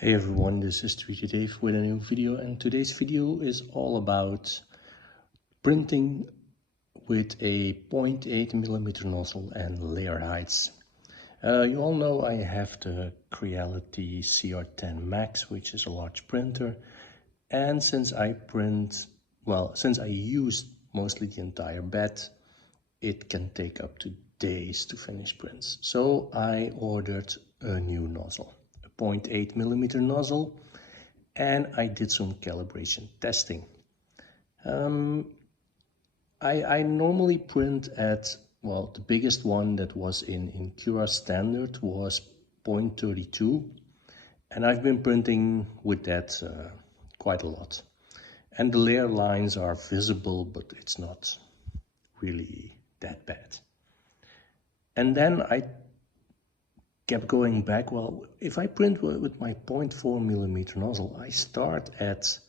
Hey everyone, this is Tweaky Dave with a new video, and today's video is all about printing with a 0.8mm nozzle and layer heights. You all know I have the Creality CR10 Max, which is a large printer, and since I use mostly the entire bed, it can take up to days to finish prints. So I ordered a new nozzle, a 0.8mm nozzle, and I did some calibration testing. I normally print at, well, the biggest one that was in Cura Standard was 0.32, and I've been printing with that quite a lot. And the layer lines are visible, but it's not really that bad. And then I kept going back. Well, if I print with my 0.4mm nozzle, I start at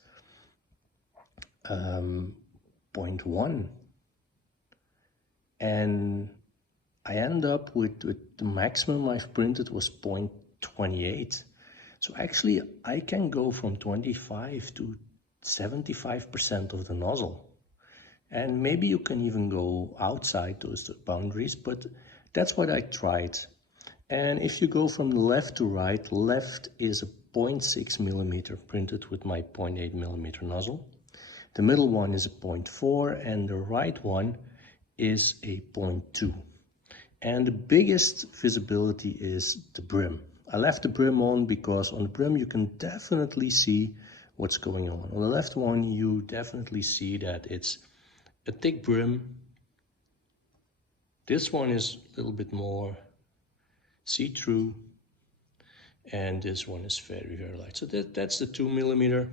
0.1, and I end up with the maximum I've printed was 0.28. So actually I can go from 25 to 75% of the nozzle. And maybe you can even go outside those boundaries, but that's what I tried. And if you go from left to right, left is a 0.6mm printed with my 0.8mm nozzle. The middle one is a 0.4 and the right one is a 0.2. And the biggest visibility is the brim. I left the brim on because on the brim you can definitely see what's going on. On the left one you definitely see that it's a thick brim. This one is a little bit more see-through, and this one is very, very light. So that's the 2mm.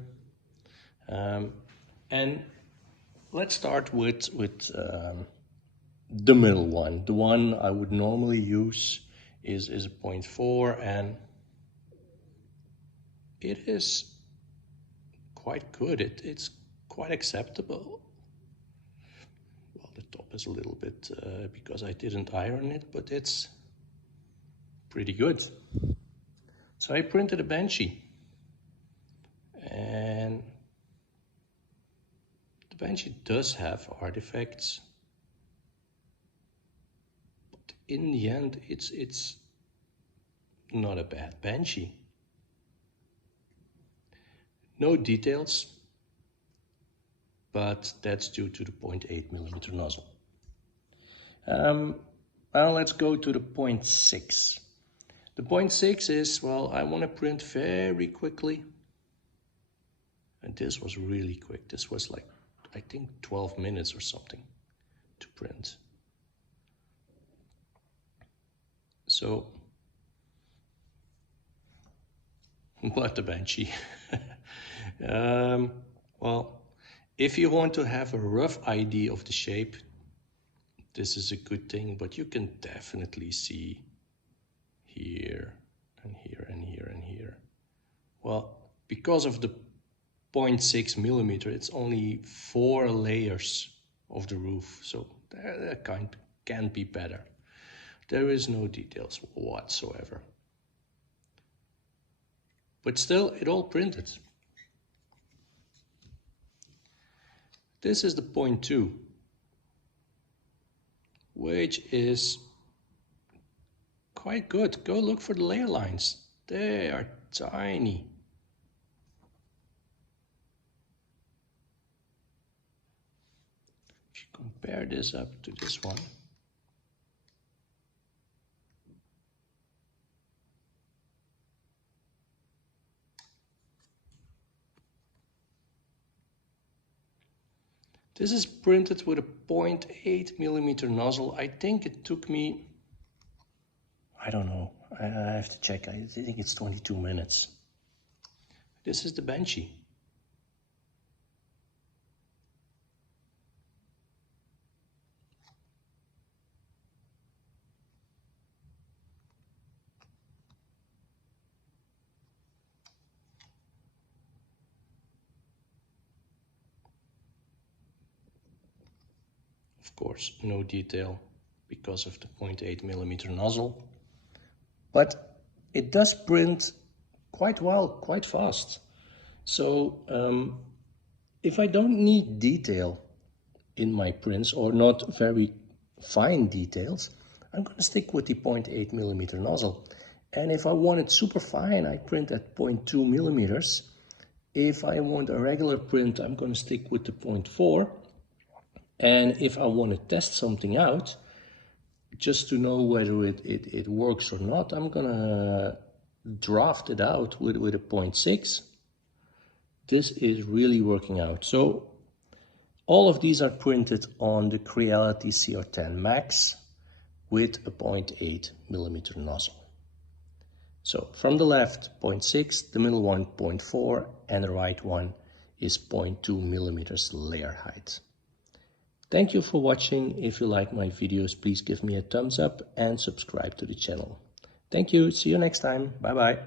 And let's start with the middle one. The one I would normally use is a 0.4, and it is quite good. It's quite acceptable. Well, the top is a little bit because I didn't iron it, but it's pretty good. So I printed a Banshee, and the Banshee does have artifacts, but in the end it's not a bad Banshee. No details, but that's due to the 0.8mm nozzle. Well, let's go to the 0.6. The 0.6 is, well, I want to print very quickly. And this was really quick. This was like, I think 12 minutes or something to print. So, what a Banshee. Well, if you want to have a rough idea of the shape, this is a good thing, but you can definitely see here and here and here and here. Well, because of the 0.6mm, it's only 4 layers of the roof, so that can be better. There is no details whatsoever, but still it all printed. This is the 0.2, which is quite good. Go look for the layer lines. They are tiny. If you compare this up to this one, this is printed with a 0.8mm nozzle. I think it took me, I don't know, I have to check. I think it's 22 minutes. This is the Banshee. Of course, no detail because of the 0.8mm nozzle, but it does print quite well, quite fast. So if I don't need detail in my prints or not very fine details, I'm going to stick with the 0.8 millimeter nozzle. And if I want it super fine, I print at 0.2 millimeters. If I want a regular print, I'm going to stick with the 0.4. And if I want to test something out, just to know whether it works or not, I'm going to draft it out with a 0.6. This is really working out. So all of these are printed on the Creality CR10 Max with a 0.8 millimeter nozzle. So from the left 0.6, the middle one 0.4, and the right one is 0.2 millimeters layer height. Thank you for watching. If you like my videos, please give me a thumbs up and subscribe to the channel. Thank you. See you next time. Bye bye.